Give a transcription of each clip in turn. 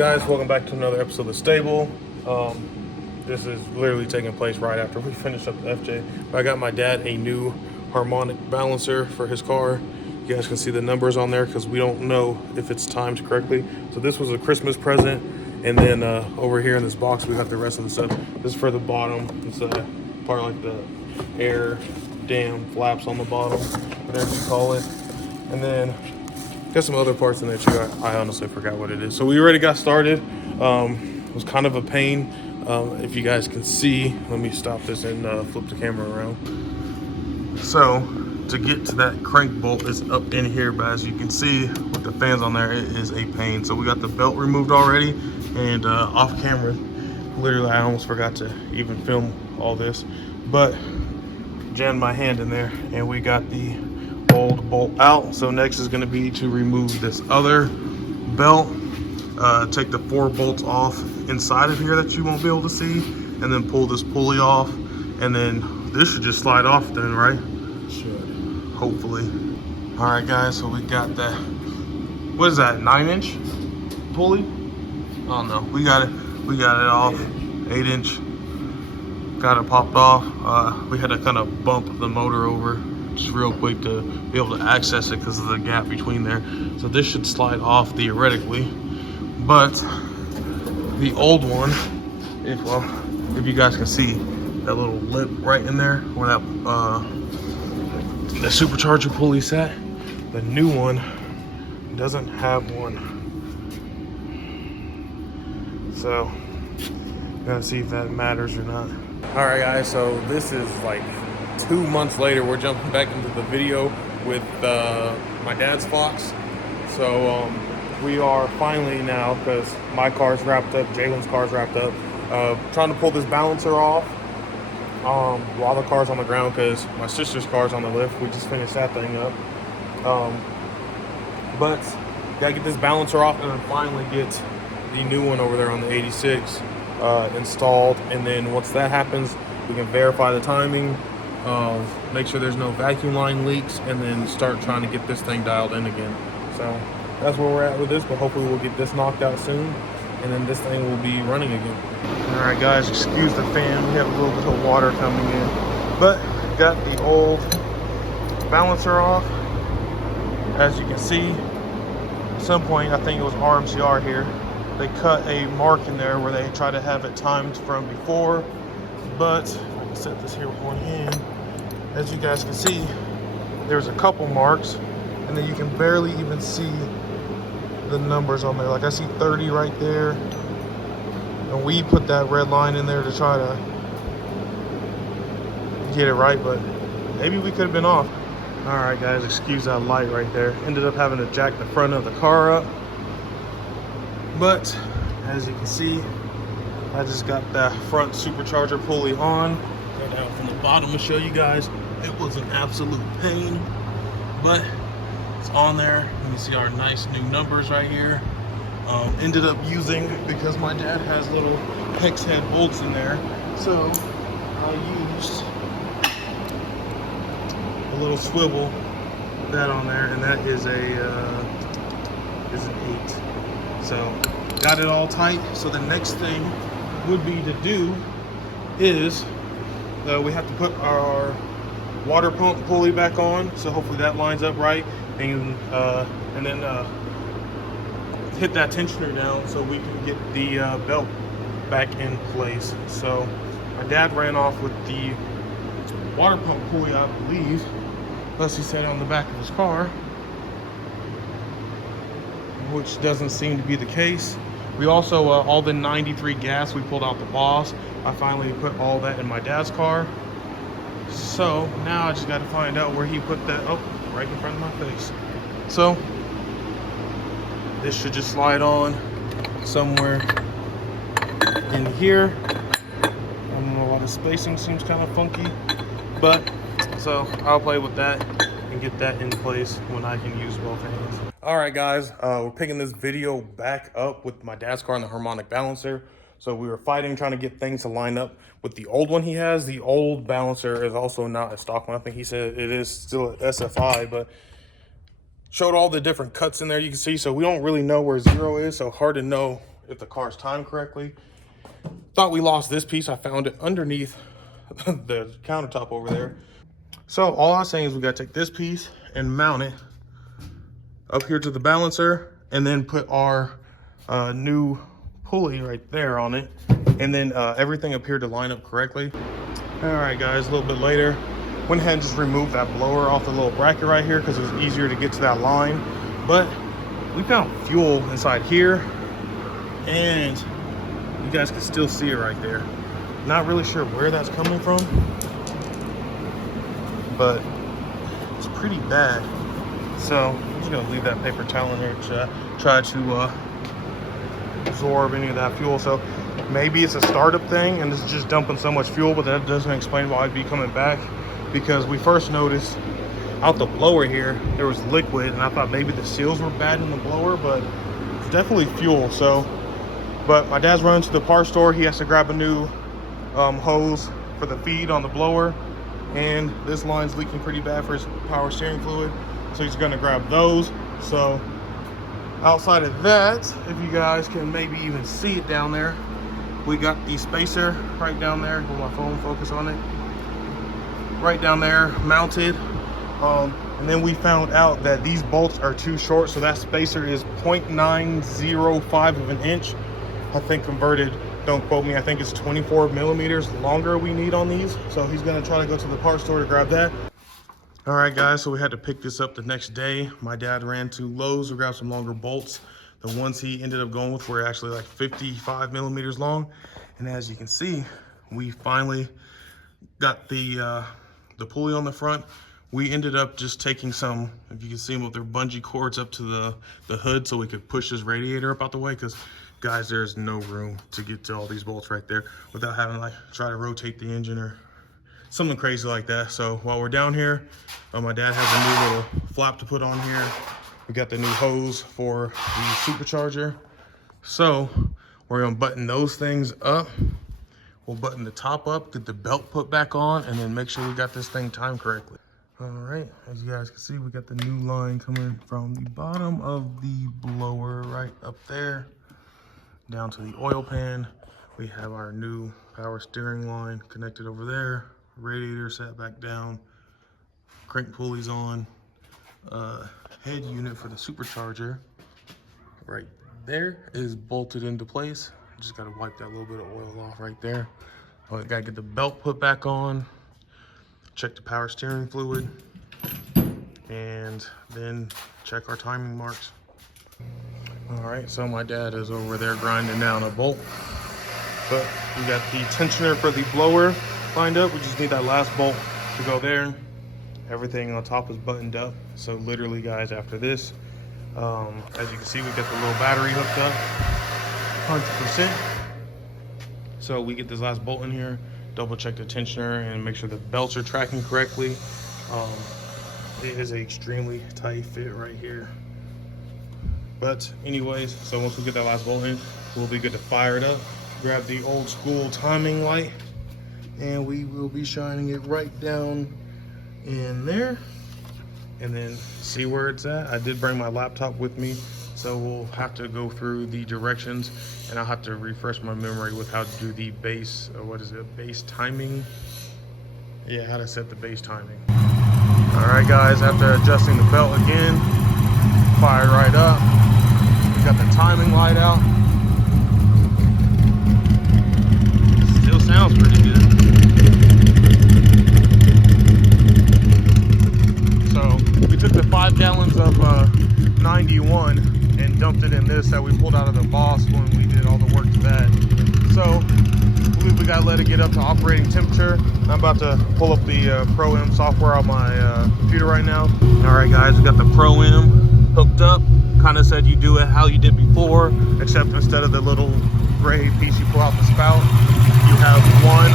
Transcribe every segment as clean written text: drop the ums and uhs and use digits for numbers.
guys, welcome back to another episode of The Stable. This is literally taking place right after we finished up the FJ. I got my dad a new harmonic balancer for his car. You guys can see the numbers on there because we don't know if it's timed correctly. So this was a Christmas present, and then over here in this box we got the rest of the stuff. This is for the bottom. It's part like the air dam flaps on the bottom, whatever you call it. And then got some other parts in there too. I honestly forgot what it is. So we already got started. It was kind of a pain. If you guys can see, let me stop this and flip the camera around. So to get to that crank bolt is up in here, but as you can see with the fans on there, it is a pain. So we got the belt removed already, and off camera, literally I almost forgot to even film all this, but jammed my hand in there and we got the old bolt out. So next is going to be to remove this other belt, take the 4 bolts off inside of here that you won't be able to see, and then pull this pulley off, and then this should just slide off then, right? Should, hopefully. All right guys, so we got that, what is that, 9-inch pulley? I don't know, we got it off. 8-inch, got it popped off. We had to kind of bump the motor over just real quick to be able to access it because of the gap between there. So this should slide off theoretically, but the old one, if you guys can see that little lip right in there where that the supercharger pulley sat, the new one doesn't have one. So gotta see if that matters or not. All right guys, so this is like 2 months later. We're jumping back into the video with my dad's Fox. So we are finally now, because my car's wrapped up, Jalen's car's wrapped up, trying to pull this balancer off while the car's on the ground, because my sister's car's on the lift. We just finished that thing up. But gotta get this balancer off and then finally get the new one over there on the 86 installed. And then once that happens, we can verify the timing, make sure there's no vacuum line leaks, and then start trying to get this thing dialed in again. So that's where we're at with this, but hopefully we'll get this knocked out soon, and then this thing will be running again. All right guys, excuse the fan, we have a little bit of water coming in, but got the old balancer off. As you can see, at some point, I think it was RMCR here, they cut a mark in there where they try to have it timed from before, but I can set this here with one hand. As you guys can see, there's a couple marks, and then you can barely even see the numbers on there. Like I see 30 right there, and we put that red line in there to try to get it right, but maybe we could have been off. All right guys, excuse that light right there. Ended up having to jack the front of the car up, but as you can see, I just got that front supercharger pulley on. Go down from the bottom to show you guys. It was an absolute pain, but it's on there. You can see our nice new numbers right here. Ended up using, because my dad has little hex head bolts in there, so I used a little swivel, that on there, and that is an 8. So got it all tight. So the next thing would be to do is we have to put our water pump pulley back on, so hopefully that lines up right, and then hit that tensioner down so we can get the belt back in place. So my dad ran off with the water pump pulley, I believe, unless he said on the back of his car, which doesn't seem to be the case. We also, all the 93 gas, we pulled out the boss. I finally put all that in my dad's car. So now I just got to find out where he put that. Oh, right in front of my face. So this should just slide on somewhere in here. I don't know why the spacing seems kind of funky, but so I'll play with that and get that in place when I can use both hands. All right guys, we're picking this video back up with my dad's car and the harmonic balancer. So we were fighting, trying to get things to line up with the old one he has. The old balancer is also not a stock one. I think he said it is still an SFI, but showed all the different cuts in there you can see. So we don't really know where 0 is, so hard to know if the car's timed correctly. Thought we lost this piece. I found it underneath the countertop over there. So all I'm saying is we gotta take this piece and mount it up here to the balancer, and then put our new pulley right there on it, and then everything appeared to line up correctly. All right, guys, a little bit later, went ahead and just removed that blower off the little bracket right here because it was easier to get to that line. But we found fuel inside here, and you guys can still see it right there. Not really sure where that's coming from, but it's pretty bad. So I'm just gonna leave that paper towel in here to try to absorb any of that fuel. So maybe it's a startup thing and it's just dumping so much fuel, but that doesn't explain why I'd be coming back, because we first noticed out the blower here there was liquid, and I thought maybe the seals were bad in the blower, but it's definitely fuel. So, but my dad's running to the parts store. He has to grab a new hose for the feed on the blower, and this line's leaking pretty bad for his power steering fluid, so he's gonna grab those. So outside of that, if you guys can maybe even see it down there, we got the spacer right down there. Will my phone focus on it? Right down there, mounted. And then we found out that these bolts are too short, so that spacer is 0.905 of an inch. I think converted, don't quote me, I think it's 24 millimeters longer we need on these. So he's gonna try to go to the parts store to grab that. All right, guys, so we had to pick this up the next day. My dad ran to Lowe's to grab some longer bolts. The ones he ended up going with were actually like 55 millimeters long. And as you can see, we finally got the pulley on the front. We ended up just taking some, if you can see them with their bungee cords, up to the hood so we could push this radiator up out the way, because guys, there's no room to get to all these bolts right there without having to like try to rotate the engine or something crazy like that. So while we're down here, my dad has a new little flap to put on here. We got the new hose for the supercharger. So we're gonna button those things up. We'll button the top up, get the belt put back on, and then make sure we got this thing timed correctly. All right, as you guys can see, we got the new line coming from the bottom of the blower right up there down to the oil pan. We have our new power steering line connected over there, radiator set back down, crank pulleys on, head unit for the supercharger right there is bolted into place. Just got to wipe that little bit of oil off right there. Got to get the belt put back on, check the power steering fluid, and then check our timing marks. All right, so my dad is over there grinding down a bolt, but we got the tensioner for the blower lined up. We just need that last bolt to go there. Everything on top is buttoned up. So literally, guys, after this, as you can see, we got the little battery hooked up 100%. So we get this last bolt in here, double check the tensioner and make sure the belts are tracking correctly. It is an extremely tight fit right here. But anyways, so once we get that last bolt in, we'll be good to fire it up, grab the old school timing light, and we will be shining it right down in there and then see where it's at. I did bring my laptop with me, so we'll have to go through the directions, and I'll have to refresh my memory with how to do the base, what is it, base timing? Yeah, how to set the base timing. All right, guys, after adjusting the belt again, fired right up. We got the timing light out. Still sounds pretty good. So we took the 5 gallons of 91 and dumped it in this that we pulled out of the Boss when we did all the work to that. So we gotta let it get up to operating temperature. I'm about to pull up the Pro M software on my computer right now. All right, guys, we got the Pro M hooked up. Kind of said you do it how you did before, except instead of the little gray piece you pull out the spout, you have one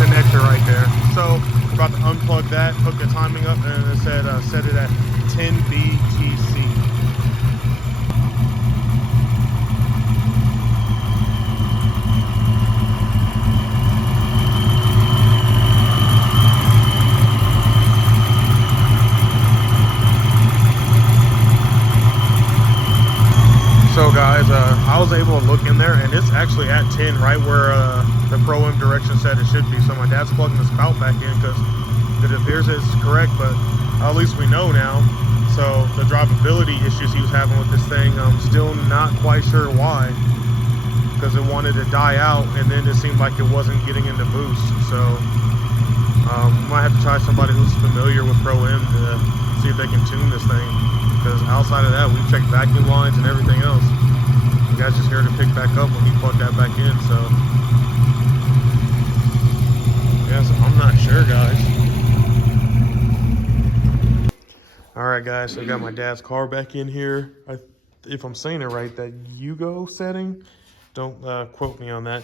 connector right there. So we're about to unplug that, hook the timing up, and it said set it at 10 BTC. So guys, was able to look in there, and it's actually at 10, right where the Pro M direction said it should be. So my dad's plugging the spout back in because it appears it's correct, but at least we know now. So the drivability issues he was having with this thing, I'm still not quite sure why, because it wanted to die out, and then it seemed like it wasn't getting into boost. So we might have to try somebody who's familiar with Pro M to see if they can tune this thing, because outside of that, we've checked vacuum lines and everything else. The guy's just here to pick back up when he plugged that back in. So yeah, so I'm not sure, guys. All right, guys, so I got my dad's car back in here. If I'm saying it right, that Yugo setting, don't quote me on that,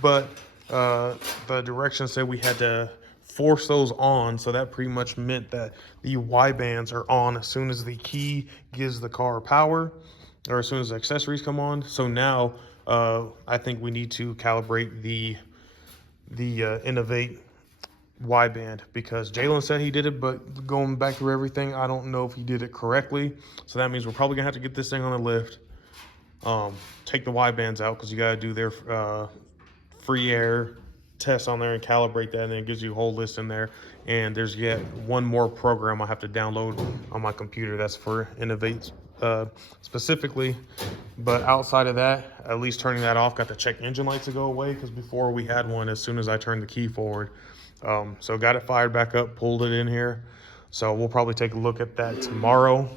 but the directions said we had to force those on, so that pretty much meant that the Y bands are on as soon as the key gives the car power, or as soon as the accessories come on. So now I think we need to calibrate the Innovate Y band, because Jalen said he did it, but going back through everything, I don't know if he did it correctly. So that means we're probably gonna have to get this thing on the lift, take the Y bands out, because you gotta do their free air test on there and calibrate that, and then it gives you a whole list in there. And there's yet one more program I have to download on my computer that's for Innovate specifically. But outside of that, at least turning that off, got the check engine lights to go away, because before we had one as soon as I turned the key forward. So got it fired back up, pulled it in here. So we'll probably take a look at that tomorrow.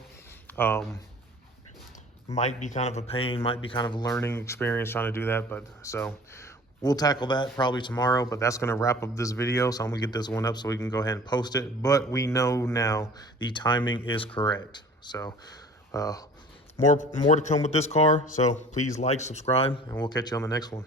Might be kind of a pain, might be kind of a learning experience trying to do that, but so we'll tackle that probably tomorrow. But that's going to wrap up this video, so I'm gonna get this one up so we can go ahead and post it. But we know now the timing is correct. So more to come with this car, so please like, subscribe, and we'll catch you on the next one.